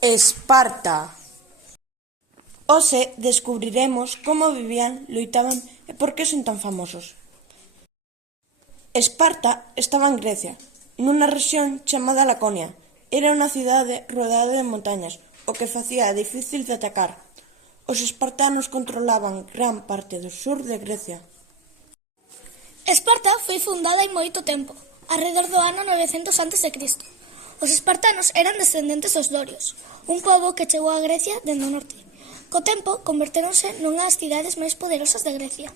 Esparta. Hoxe descubriremos como vivían, loitaban e por que son tan famosos. Esparta estaba en Grecia, nunha rexión chamada Laconia. Era unha cidade rodeada de montañas, o que facía difícil de atacar. Os espartanos controlaban gran parte do sur de Grecia. Esparta foi fundada hai moito tempo, arredor do ano 900 a.C. Os espartanos eran descendentes dos dorios, un pobo que chegou a Grecia dende o norte. Co tempo, convertéronse nunha das cidades máis poderosas de Grecia.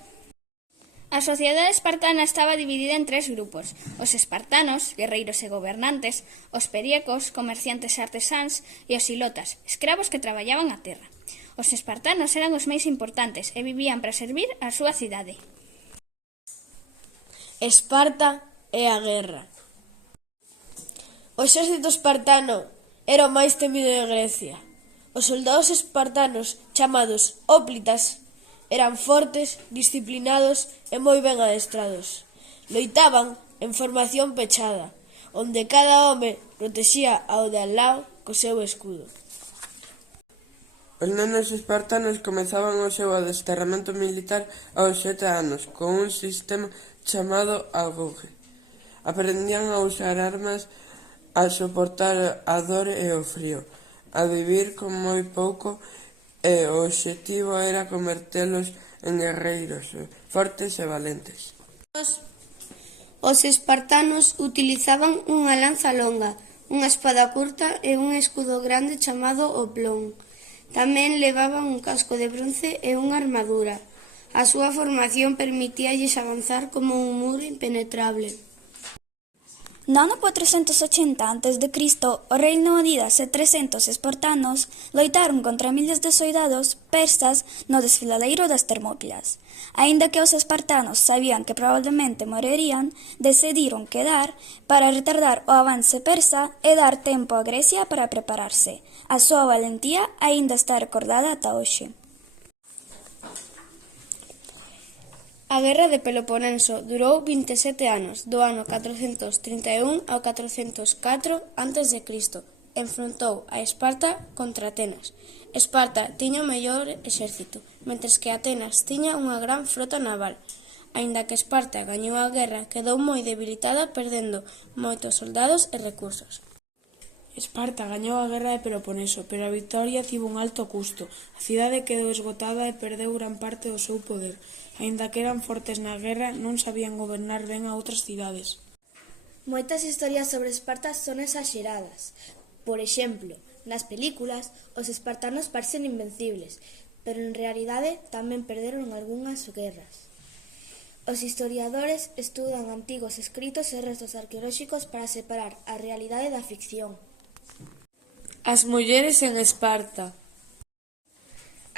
A sociedade espartana estaba dividida en tres grupos: os espartanos, guerreiros e gobernantes; os periecos, comerciantes e artesáns; e os ilotas, escravos que traballaban a terra. Os espartanos eran os máis importantes e vivían para servir a súa cidade. Esparta e a guerra. O exército espartano era o máis temido de Grecia. Os soldados espartanos, chamados hóplitas, eran fortes, disciplinados e moi ben adestrados. Loitaban en formación pechada, onde cada home protexía ao de al lado co seu escudo. Os nenos espartanos comezaban o seu adestramento militar aos 7 anos, con un sistema chamado agoge. Aprendían a usar armas, a soportar a dor e o frío, a vivir con moi pouco, e o obxectivo era convertelos en guerreiros fortes e valentes. Os espartanos utilizaban unha lanza longa, unha espada curta e un escudo grande chamado oplón. Tamén levaban un casco de bronce e unha armadura. A súa formación permitíalles avanzar como un muro impenetrable. No ano 480 a.C., o reino Unidas e 300 espartanos loitaron contra miles de soldados persas no desfiladeiro das Termópilas. Aínda que os espartanos sabían que probablemente morirían, decidiron quedar para retardar o avance persa e dar tempo a Grecia para prepararse. A súa valentía aínda está recordada ata hoxe. A Guerra de Peloponeso durou 27 anos, do ano 431 ao 404 a.C. Enfrontou a Esparta contra Atenas. Esparta tiña o mellor exército, mentres que Atenas tiña unha gran frota naval. Aínda que Esparta gañou a guerra, quedou moi debilitada, perdendo moitos soldados e recursos. Esparta gañou a guerra de Peloponeso, pero a vitoria tivo un alto custo. A cidade quedou esgotada e perdeu gran parte do seu poder. Aínda que eran fortes na guerra, non sabían gobernar ben a outras cidades. Moitas historias sobre Esparta son exageradas. Por exemplo, nas películas, os espartanos parecen invencibles, pero en realidade tamén perderon algunhas guerras. Os historiadores estudan antigos escritos e restos arqueolóxicos para separar a realidade da ficción. As mulleres en Esparta.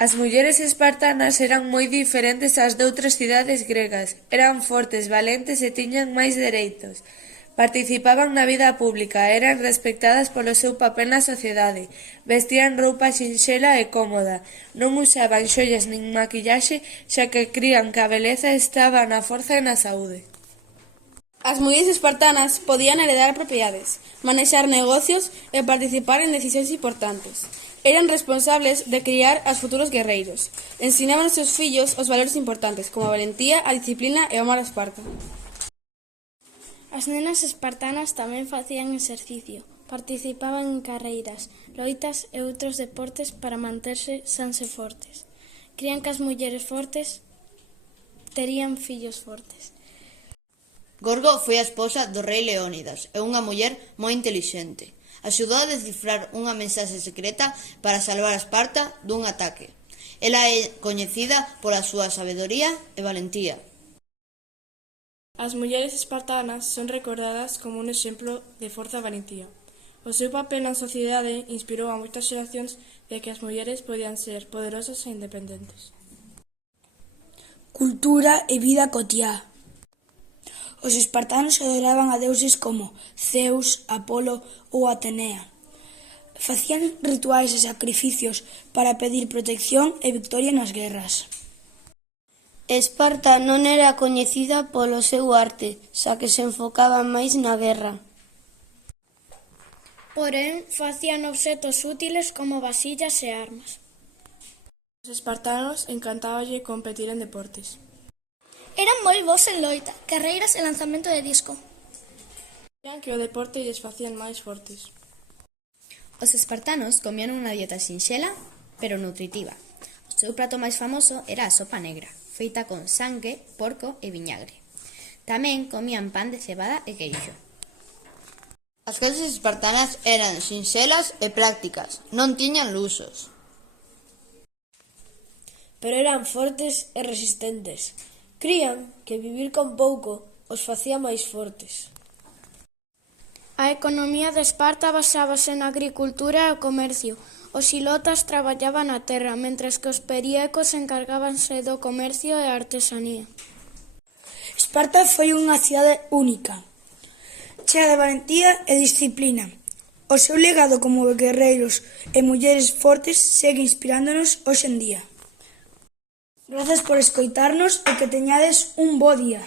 As mulleres espartanas eran moi diferentes ás doutras cidades gregas. Eran fortes, valentes e tiñan máis dereitos. Participaban na vida pública, eran respectadas polo seu papel na sociedade. Vestían roupa sinxela e cómoda. Non usaban xoias nin maquillaxe, xa que crían que a beleza estaba na forza e na saúde. As mulleres espartanas podían heredar propiedades, manexar negocios e participar en decisións importantes. Eran responsables de criar aos futuros guerreiros. Ensinaban aos seus fillos os valores importantes, como a valentía, a disciplina e o amor a Esparta. As nenas espartanas tamén facían exercicio, participaban en carreiras, loitas e outros deportes para manterse sans e fortes. Crían que as mulleres fortes terían fillos fortes. Gorgo foi a esposa do rei Leónidas e unha muller moi intelixente. Axudou a descifrar unha mensaxe secreta para salvar a Esparta dun ataque. Ela é coñecida pola súa sabedoría e valentía. As mulleres espartanas son recordadas como un exemplo de forza e valentía. O seu papel na sociedade inspirou a moitas xeracións de que as mulleres podían ser poderosas e independentes. Cultura e vida cotiá. Os espartanos adoraban a deuses como Zeus, Apolo ou Atenea. Facían rituais e sacrificios para pedir protección e victoria nas guerras. Esparta non era coñecida polo seu arte, xa que se enfocaba máis na guerra. Porén, facían obxetos útiles como vasillas e armas. Os espartanos encantáballe competir en deportes. Eran moi bons en loita, carreiras e lanzamento de disco. Sabían que o deporte lles facían máis fortes. Os espartanos comían unha dieta sinxela, pero nutritiva. O seu prato máis famoso era a sopa negra, feita con sangue, porco e viñagre. Tamén comían pan de cebada e queixo. As casas espartanas eran sinxelas e prácticas, non tiñan luxos. Pero eran fortes e resistentes. Crían que vivir con pouco os facía máis fortes. A economía de Esparta basábase na agricultura e o comercio. Os ilotas traballaban a terra, mentres que os periecos encargábanse do comercio e a artesanía. Esparta foi unha cidade única, chea de valentía e disciplina. O seu legado como guerreiros e mulleres fortes segue inspirándonos hoxe en día. Grazas por escoitarnos e que teñades un bo día.